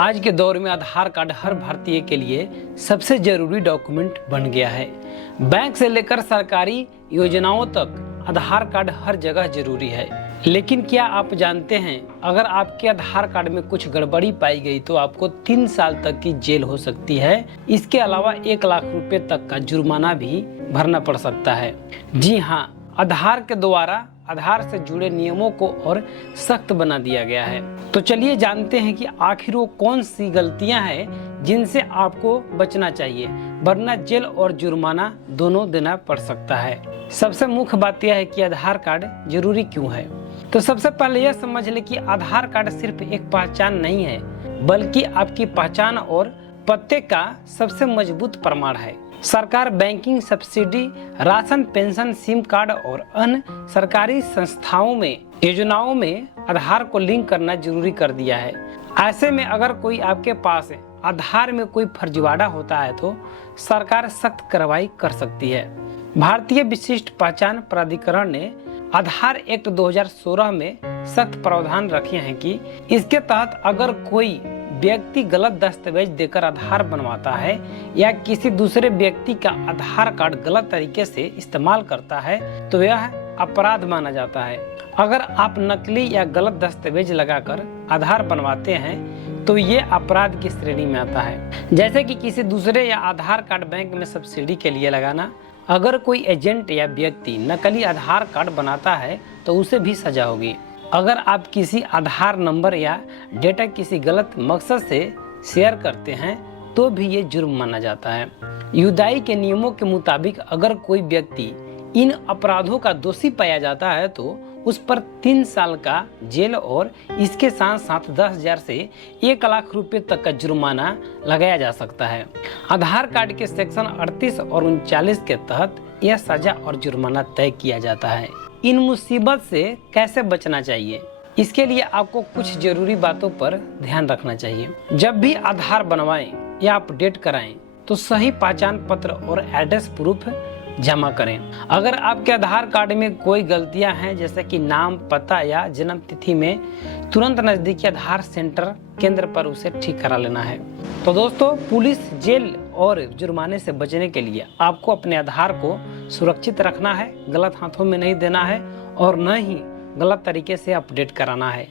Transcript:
आज के दौर में आधार कार्ड हर भारतीय के लिए सबसे जरूरी डॉक्यूमेंट बन गया है। बैंक से लेकर सरकारी योजनाओं तक आधार कार्ड हर जगह जरूरी है। लेकिन क्या आप जानते हैं, अगर आपके आधार कार्ड में कुछ गड़बड़ी पाई गई तो आपको 3 साल तक की जेल हो सकती है। इसके अलावा 1 लाख रुपए तक का जुर्माना भी भरना पड़ सकता है। जी हाँ, आधार के द्वारा आधार से जुड़े नियमों को और सख्त बना दिया गया है। तो चलिए जानते हैं कि आखिर वो कौन सी गलतियां हैं जिनसे आपको बचना चाहिए, वरना जेल और जुर्माना दोनों देना पड़ सकता है। सबसे मुख्य बात यह है कि आधार कार्ड जरूरी क्यों है। तो सबसे पहले यह समझ ले कि आधार कार्ड सिर्फ एक पहचान नहीं है, बल्कि आपकी पहचान और पते का सबसे मजबूत प्रमाण है। सरकार banking, subsidy, ration, pension, SIM card और अन्य सरकारी संस्थाओं में योजनाओं में आधार को लिंक करना जरूरी कर दिया है। ऐसे में अगर कोई आपके पास आधार में कोई फर्जीवाड़ा होता है तो सरकार सख्त कार्रवाई कर सकती है। भारतीय विशिष्ट पहचान प्राधिकरण ने आधार एक्ट 2016 में सख्त प्रावधान रखे हैं कि इसके तहत अगर कोई व्यक्ति गलत दस्तावेज देकर आधार बनवाता है या किसी दूसरे व्यक्ति का आधार कार्ड गलत तरीके से इस्तेमाल करता है तो यह अपराध माना जाता है। अगर आप नकली या गलत दस्तावेज लगाकर आधार बनवाते हैं तो ये अपराध की श्रेणी में आता है। जैसे कि किसी दूसरे या आधार कार्ड बैंक में सब्सिडी के लिए लगाना। अगर कोई एजेंट या व्यक्ति नकली आधार कार्ड बनाता है तो उसे भी सजा होगी। अगर आप किसी आधार नंबर या डेटा किसी गलत मकसद से शेयर करते हैं तो भी ये जुर्म माना जाता है। यूदाई के नियमों के मुताबिक अगर कोई व्यक्ति इन अपराधों का दोषी पाया जाता है तो उस पर 3 साल का जेल और इसके साथ साथ 10,000 से 1 लाख रुपए तक का जुर्माना लगाया जा सकता है। आधार कार्ड के सेक्शन 38 और 39 के तहत यह सजा और जुर्माना तय किया जाता है। इन मुसीबत से कैसे बचना चाहिए, इसके लिए आपको कुछ जरूरी बातों पर ध्यान रखना चाहिए। जब भी आधार बनवाएं या अपडेट कराएं तो सही पहचान पत्र और एड्रेस प्रूफ जमा करें। अगर आपके आधार कार्ड में कोई गलतियां हैं जैसे कि नाम, पता या जन्म तिथि में तुरंत नजदीकी आधार सेंटर केंद्र पर उसे ठीक करा लेना है। तो दोस्तों, पुलिस, जेल और जुर्माने से बचने के लिए आपको अपने आधार को सुरक्षित रखना है, गलत हाथों में नहीं देना है और न ही गलत तरीके से अपडेट कराना है।